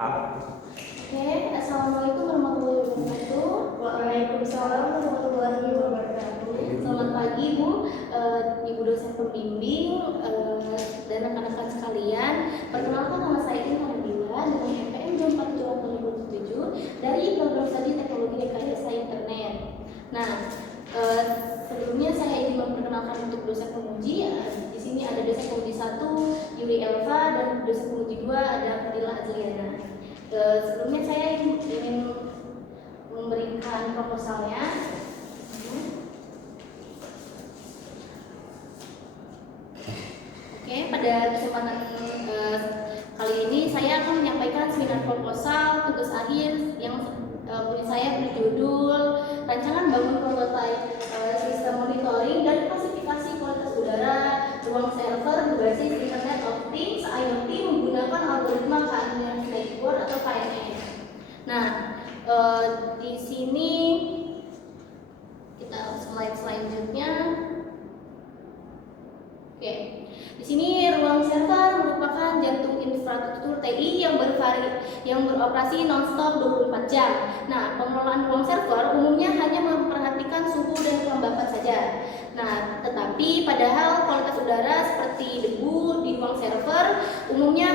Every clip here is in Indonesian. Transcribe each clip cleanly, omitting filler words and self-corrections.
Oke, assalamualaikum warahmatullahi wabarakatuh. Waalaikumsalam warahmatullahi wabarakatuh. Selamat pagi Bu, Ibu dosen pembimbing dan rekan-rekan sekalian. Perkenalkan, nama saya Intan Nabila dengan MPM Jam 4 Jawa 2007 dari program studi teknologi rekayasa internet. Nah, sebelumnya saya ingin memperkenalkan untuk dosen penguji. Di sini ada dosen penguji 1 Yuri Elva dan dosen penguji 2 ada Fadila Azliana. Sebelumnya saya ingin memberikan proposalnya. Oke, pada kesempatan kali ini saya akan menyampaikan seminar proposal tugas akhir yang saya berjudul Rancangan Bangun Prototipe Sistem Monitoring dan Klasifikasi Kualitas Udara Ruang Server Berbasis Internet of Things (IoT) menggunakan algoritma Knowledge Network atau KNN. Nah, di sini kita slide selanjutnya. Oke, di sini ruang server merupakan jantung infrastruktur TI yang beroperasi non-stop 24 jam. Nah, pengelolaan ruang server umumnya hanya memperhatikan suhu dan kelembapan saja. Nah, tetapi padahal kualitas udara seperti debu di ruang server umumnya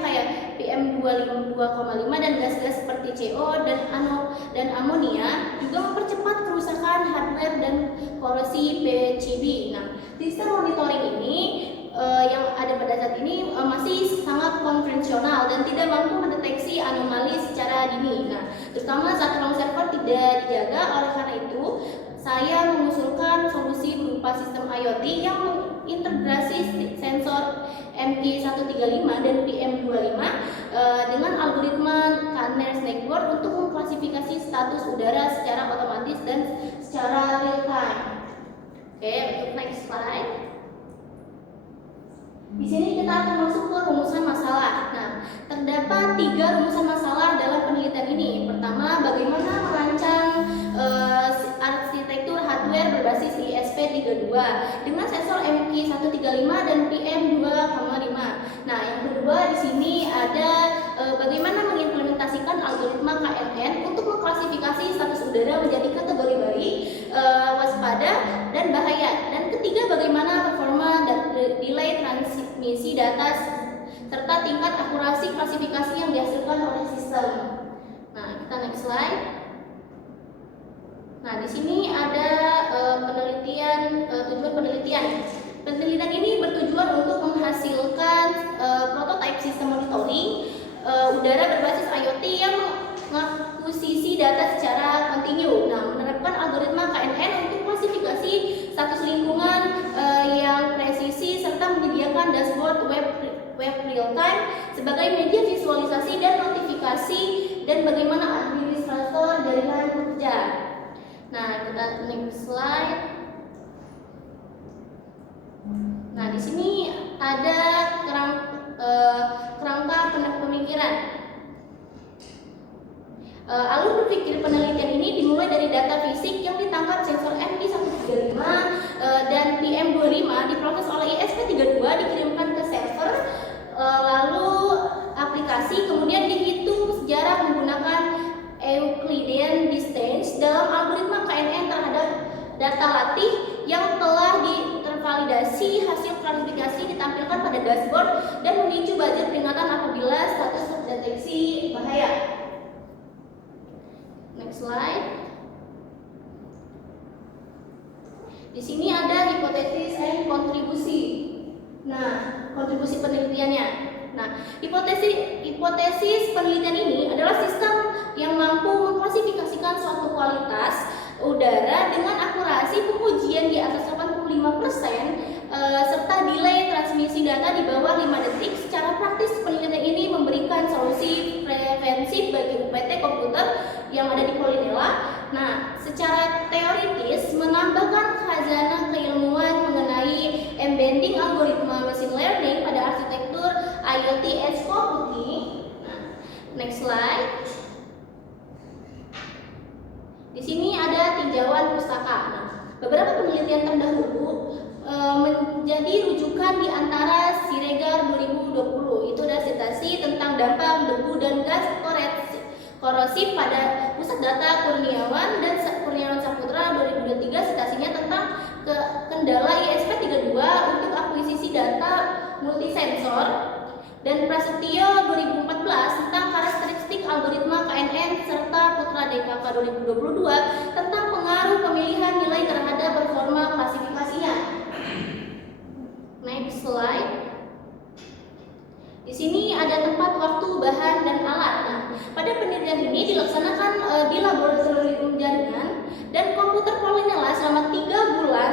kayak PM2,5 dan gas-gas seperti CO dan amonia juga mempercepat kerusakan hardware dan korosi PCB. Nah, sistem monitoring ini yang ada pada saat ini masih sangat konvensional dan tidak mampu mendeteksi anomali secara dini. Nah, terutama saat ruang server tidak dijaga. Oleh karena itu, saya mengusulkan solusi berupa sistem IoT yang mengintegrasi sensor MG135 dan PM25 dengan algoritma Knowledge Network untuk mengklasifikasi status udara secara otomatis dan secara real time. Oke, untuk next slide. Di sini kita akan masuk ke rumusan masalah. Nah, terdapat 3 rumusan masalah dalam penelitian ini. Pertama, bagaimana merancang arsitektur hardware berbasis ISP32 dengan sensor MQ135 dan PM2,5. Nah, yang kedua di sini ada bagaimana mengimplementasikan algoritma KNN untuk mengklasifikasi status udara menjadi kategori baik, waspada, dan bahaya. Dan ketiga, bagaimana performa dan delay transmisi data serta tingkat akurasi klasifikasi yang dihasilkan oleh sistem. Nah, kita next slide. Nah, di sini ada tujuan penelitian. Penelitian ini bertujuan untuk menghasilkan prototipe sistem monitoring udara berbasis IoT yang mengakuisisi data secara kontinu. Nah, menerapkan algoritma KNN untuk klasifikasi status lingkungan yang presisi serta menyediakan dashboard web real time sebagai media visualisasi dan notifikasi dan bagaimana administrator jaringan bekerja. Nah, kita next slide. Nah, di sini ada kerangka pemikiran. Alur berpikir penelitian ini dimulai dari data fisik yang ditangkap sensor MQ135 dan PM25 diproses oleh ISP32, dikirimkan ke server, lalu aplikasi, kemudian dihitung sejarah menggunakan Euclidean distance dalam algoritma KNN terhadap data latih yang telah tervalidasi. Hasil klasifikasi ditampilkan pada dashboard dan memicu buzzer peringatan apabila status terdeteksi bahaya. Next slide. Di sini ada hipotesis dan kontribusi. Nah, kontribusi penelitiannya. Nah, hipotesis penelitian ini adalah sistem yang mampu mengklasifikasikan suatu kualitas udara dengan akurasi pengujian di atas 85% serta delay transmisi data di bawah 5 detik. Secara praktis, penelitian ini memberikan solusi preventif bagi UPT komputer yang ada di Polinela. Nah, secara teoritis menambahkan khazanah keilmuan mengenai embedding algoritma machine learning pada arsitektur IoT edge computing. Nah, next slide. Di sini ada tinjauan pustaka. Nah, beberapa penelitian terdahulu menjadi rujukan di antara Siregar 2020. Itu adalah citasi tentang dampak debu dan gas korosif pada pusat data Kurniawan dan Kurniawan Saputra 2023 citasinya tentang kendala ISP 32 untuk akuisisi data multisensor, dan Prasetyo 2014 tentang karakteristik algoritma KNN serta Putra DKK 2022 tentang pengaruh pemilihan nilai terhadap performa klasifikasinya. Next slide. Di sini ada tempat, waktu, bahan, dan alat. Nah, pada penelitian ini dilaksanakan di laboratorium jaringan dan komputer Polinela selama 3 bulan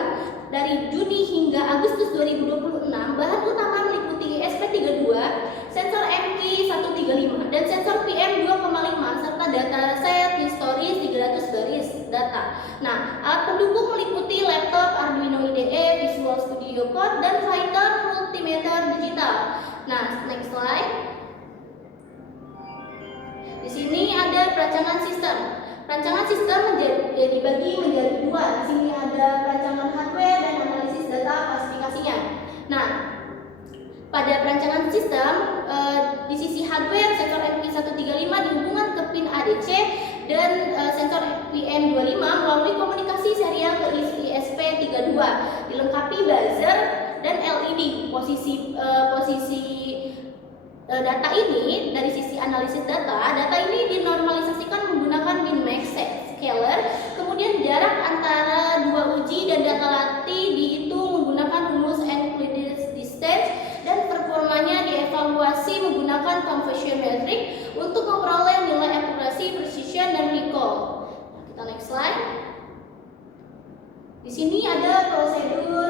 dari Juni hingga Agustus 2026. Bahan utama meliputi ESP32, sensor MQ135, dan sensor PM2,5 serta dataset historis 300 baris data. Nah, alat pendukung meliputi laptop Arduino IDE, Visual Studio Code, dan Fighter multimeter digital. Nah, next slide. Di sini ada perancangan sistem. Perancangan sistem dibagi menjadi 2. Di sini ada perancangan hardware dan analisis data klasifikasinya. Nah, pada perancangan sistem, di sisi hardware sensor MQ135 dihubungkan ke pin ADC dan sensor PM25 melalui komunikasi serial ke ISP32, dilengkapi buzzer dan LED. Posisi data ini dari sisi analisis data ini dinormalisasikan menggunakan min-max scaler. Kemudian jarak antara 2 uji dan data latih dihitung menggunakan rumus Euclidean distance, dan performanya dievaluasi menggunakan conversion metric untuk memperoleh nilai akurasi, precision, dan recall. Nah, kita next slide. Di sini ada prosedur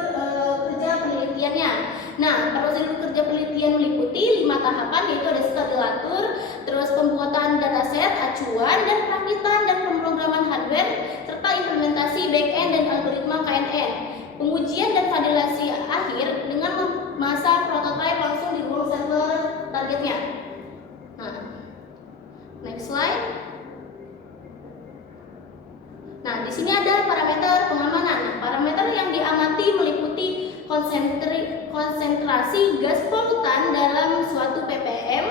kerja penelitiannya. Nah, prosedur kerja penelitian meliputi 5 tahapan, yaitu ada stadilatur, terus pembuatan dataset, acuan, dan perakitan dan pemrograman hardware, serta implementasi backend dan algoritma KNN. Pengujian dan validasi akhir dengan masa prototipe langsung di ruang server targetnya. Nah, next slide. Nah, di sini ada parameter pengamanan. Nah, parameter yang diamati meliputi konsentrasi gas polutan dalam suatu ppm,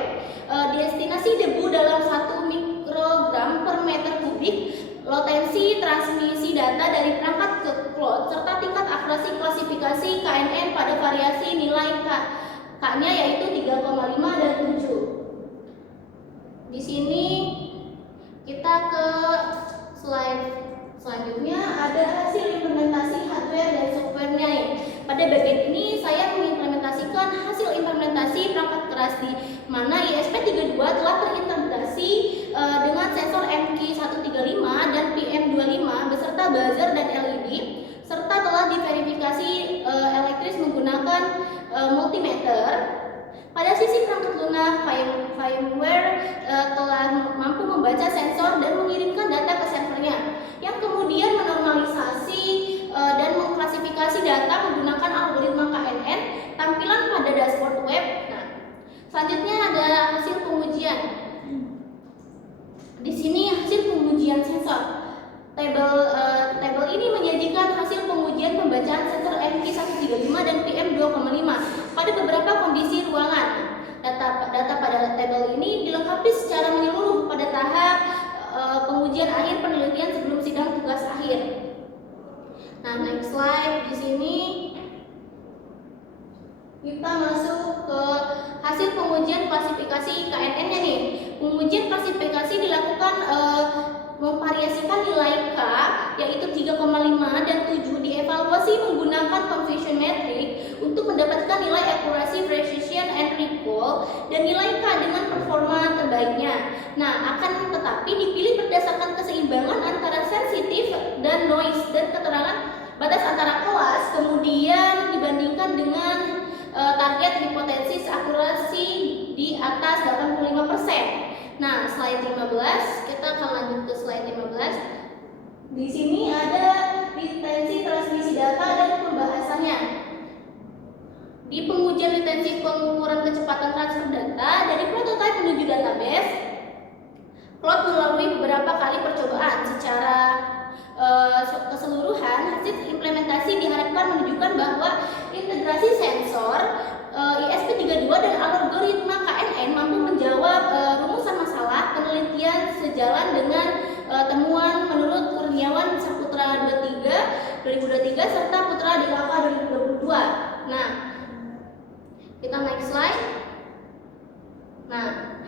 destinasi debu dalam 1 mikrogram per meter kubik, latensi transmisi data dari perangkat ke cloud, serta tingkat akurasi klasifikasi KNN pada variasi nilai K-nya yaitu 3,5 dan 7. Di sini kita ke slide selanjutnya, ada hasil implementasi hardware dan softwarenya nih. Pada bagian ini saya mengimplementasikan hasil implementasi perangkat keras di mana ISP32 telah terintegrasi dengan sensor MQ135 dan PM25 beserta buzzer dan LED, serta telah diverifikasi elektris menggunakan multimeter. Pada sisi perangkat lunak, firmware telah mampu membaca sensor dan mengirimkan data ke servernya, yang kemudian menormalisasi dan mengklasifikasi data menggunakan algoritma KNN, tampilan pada dashboard web. Nah, selanjutnya ada hasil pengujian. Di sini hasil pengujian sensor. Tabel ini menyajikan hasil pengujian pembacaan sensor MQ135 dan PM2,5 pada beberapa kondisi ruangan. Data pada tabel ini dilengkapi secara menyeluruh pada tahap pengujian akhir penelitian sebelum sidang tugas akhir. Nah, next slide. Di sini kita masuk ke hasil pengujian klasifikasi KNN-nya nih. Pengujian klasifikasi dilakukan memvariasikan nilai K yaitu 3,5 dan 7, dievaluasi menggunakan conversion metric untuk mendapatkan nilai akurasi, precision, and recall, dan nilai K dengan performa terbaiknya. Nah, akan tetapi dipilih berdasarkan keseimbangan antara sensitif dan noise dan keterangan batas antara kelas, kemudian dibandingkan dengan target hipotesis akurasi di atas 85%. Nah, slide 15, kita akan lanjut ke slide 15. Di sini ada retensi transmisi data dan pembahasannya. Di pengujian retensi pengukuran kecepatan transfer data dari prototipe menuju database, plot melalui beberapa kali percobaan. Secara keseluruhan, hasil implementasi diharapkan menunjukkan bahwa integrasi sensor ISP32 dan algoritma KNN mampu menjawab rumusan masalah penelitian sejalan dengan temuan menurut Kurniawan Saputra 2023 serta Putra DKK 2022. Nah, kita next slide. Nah,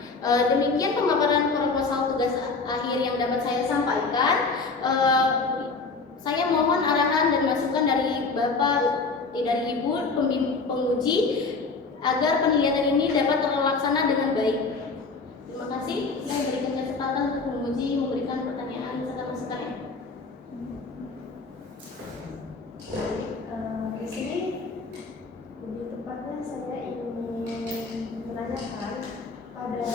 demikian pemaparan proposal tugas akhir yang dapat saya sampaikan. Saya mohon arahan dan masukan dari dari Ibu penguji agar penelitian ini dapat terlaksana dengan baik. Terima kasih. Saya berikan kesempatan untuk penguji memberikan pertanyaan serta masukannya. Di sini lebih tepatnya saya ingin menanyakan pada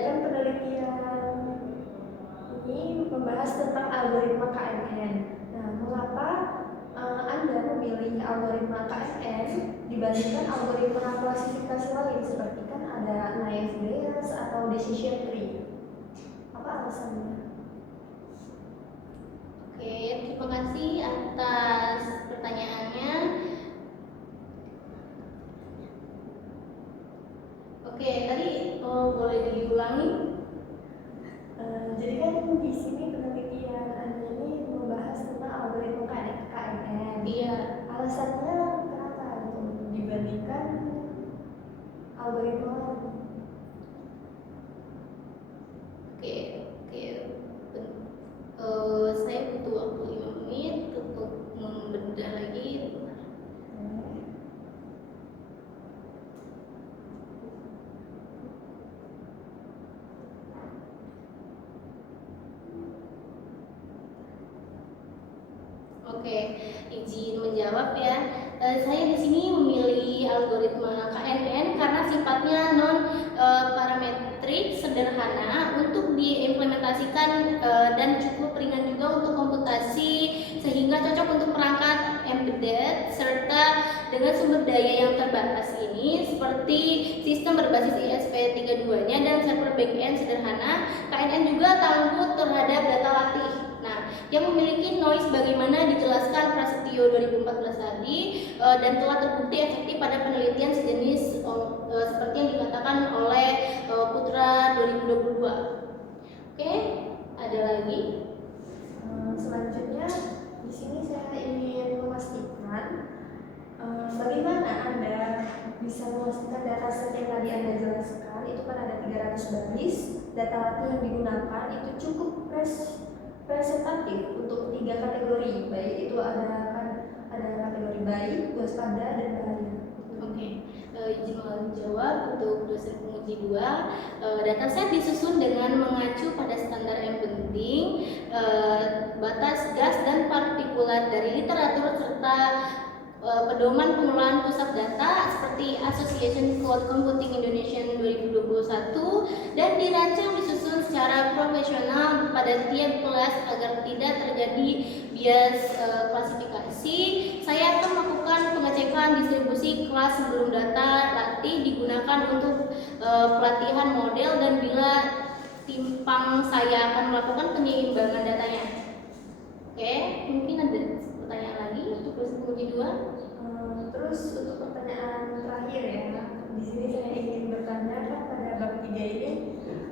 kan penelitian ini membahas tentang algoritma KNN. Nah, mengapa Anda memilih algoritma KNN dibandingkan algoritma klasifikasi lain seperti kan ada naive Bayes atau decision tree? Apa alasannya? Oke, terima kasih atas pertanyaannya. Oke, tadi boleh diulangi? Jadi kan di sini penelitian Anda ini membahas tentang algoritma KNN. Iya. Alasannya kenapa dibandingkan algoritma lain? Oke. Saya butuh waktu 5 menit untuk membedah lagi. Oke, izin menjawab ya. Saya di sini memilih algoritma KNN karena sifatnya non parametrik, sederhana untuk diimplementasikan dan cukup ringan juga untuk komputasi, sehingga cocok untuk perangkat embedded serta dengan sumber daya yang terbatas ini seperti sistem berbasis ESP32-nya dan server backend sederhana. KNN juga tangguh terhadap data latih. Nah, yang memiliki noise bagaimana dijelaskan Prasetyo 2014 tadi dan telah terbukti efektif pada penelitian sejenis seperti yang dikatakan oleh Putra 2022. Oke, ada lagi? Selanjutnya di sini saya ingin memastikan bagaimana Anda bisa memastikan dataset yang tadi Anda jelaskan itu kan ada 300 baris, data latih yang digunakan itu cukup presentatif untuk 3 kategori, baik itu ada kategori baik, waspada, dan bahaya. Oke, izin menjawab untuk dosen penguji 2. Dataset disusun dengan mengacu pada standar yang penting, batas gas dan partikulat dari literatur serta pedoman pengelolaan pusat data seperti Association Cloud Computing Indonesia 2021 dan dirancang disusun secara profesional pada tiap kelas agar tidak terjadi bias klasifikasi. Saya akan melakukan pengecekan distribusi kelas sebelum data latih digunakan untuk pelatihan model dan bila timpang saya akan melakukan penyeimbangan datanya. Oke, mungkin ada pertanyaan lagi untuk dosen penguji 2. Terus untuk pertanyaan terakhir ya, di sini saya ingin bertanya kan pada bab 3 ini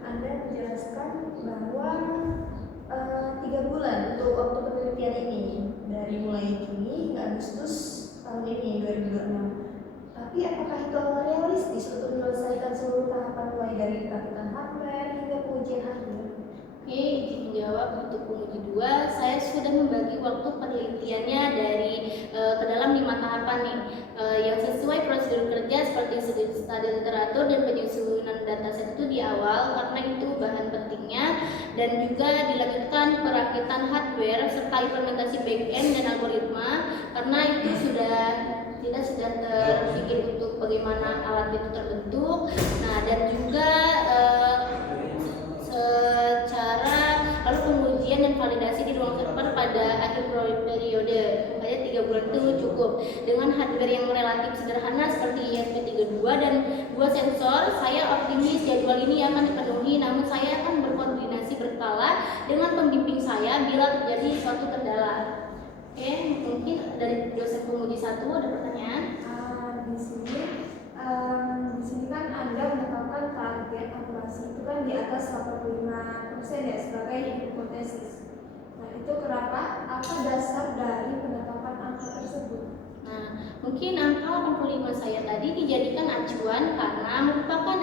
Anda menjelaskan bahwa 3 bulan untuk waktu penelitian ini dari mulai Juni hingga Agustus tahun ini 2026. Tapi apakah itu realistis untuk menyelesaikan seluruh tahapan mulai dari perakitan hardware hingga pengujian hardware? Oke, izin menjawab untuk penguji 2. Saya sudah membagi waktu penelitiannya dari ke dalam 5 tahapan nih, yang sesuai prosedur kerja seperti studi literatur dan penyusunan dataset itu di awal karena itu bahan pentingnya, dan juga dilanjutkan perakitan hardware serta implementasi backend dan algoritma karena itu kita sudah terpikir untuk bagaimana alat itu terbentuk. Nah, dan juga secara lalu pengujian dan validasi di ruang server pada akhir periode. Makanya 3 bulan itu cukup dengan hardware yang relatif sederhana seperti ESP32 dan 2 sensor. Saya optimis jadwal ini akan dipenuhi, namun saya akan berkoordinasi berkala dengan pembimbing saya bila terjadi suatu kendala. Oke, mungkin dari dosen penguji 1 ada pertanyaan. Di sini kan Anda menetapkan target akurasi itu kan di atas 85% ya sebagai hipotesis. Nah, itu kenapa? Apa dasar dari penetapan angka tersebut? Nah, mungkin angka 85 saya tadi dijadikan acuan karena merupakan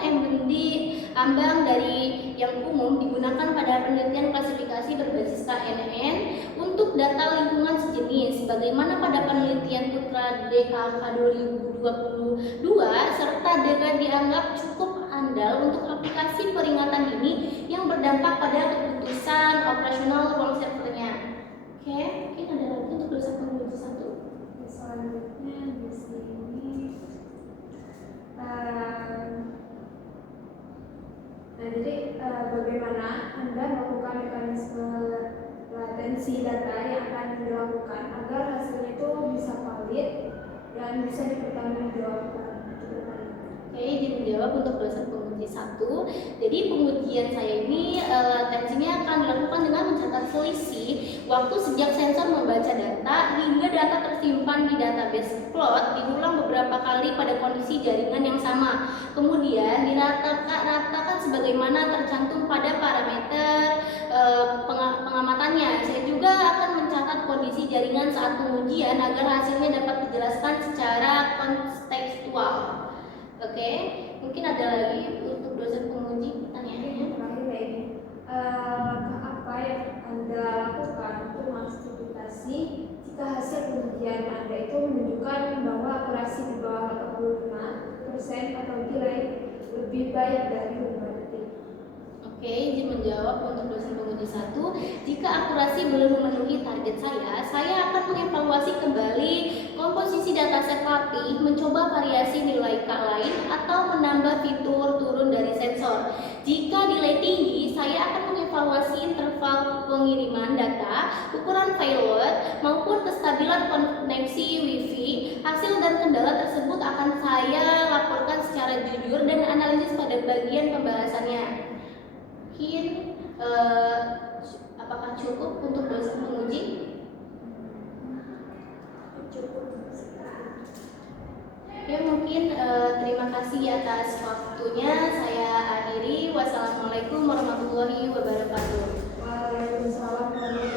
ambang dari yang umum digunakan pada penelitian klasifikasi berbasis KNN untuk data lingkungan sejenis, sebagaimana pada penelitian Putra DKK 2022 serta dengan dianggap cukup andal untuk aplikasi peringatan dini yang berdampak pada keputusan operasional ruang servernya. Oke, mungkin ada lagi untuk dosen penguji 1. Selanjutnya di sini, bagaimana Anda melakukan mekanisme latensi data yang akan dilakukan agar hasilnya itu bisa valid dan bisa dipertanggungjawabkan? Oke, izin menjawab untuk dosen penguji 1. Jadi pengujian saya ini latensinya akan dilakukan dengan mencatat selisih waktu sejak sensor membaca data hingga data tersimpan di database cloud diulang beberapa kali pada kondisi jaringan yang sama. Kemudian diratakan sebagaimana tercantum pada parameter pengamatannya. Saya juga akan mencatat kondisi jaringan saat pengujian agar hasilnya dapat dijelaskan secara kontekstual. Oke, mungkin ada lagi untuk dosen penguji pertanyaannya. Terakhir ini, langkah apa yang Anda lakukan untuk menjustifikasi jika hasil pengujian Anda itu menunjukkan bahwa akurasi di bawah 85% atau nilai lebih baik dari 5 detik? Oke, izin menjawab untuk dosen penguji 1. Jika akurasi belum memenuhi target saya akan mengevaluasi kembali komposisi dataset LATI, mencoba variasi nilai K lain, atau menambah fitur turun dari sensor. Jika nilai tinggi, saya akan mengevaluasi interval pengiriman data, ukuran payload, maupun kestabilan koneksi Wi-Fi. Hasil dan kendala tersebut akan saya laporkan secara jujur dan analisis pada bagian pembahasannya. Mungkin apakah cukup untuk dosen penguji? Ya, mungkin terima kasih atas waktunya. Saya akhiri. Wassalamualaikum warahmatullahi wabarakatuh. Waalaikumsalam warahmatullahi wabarakatuh.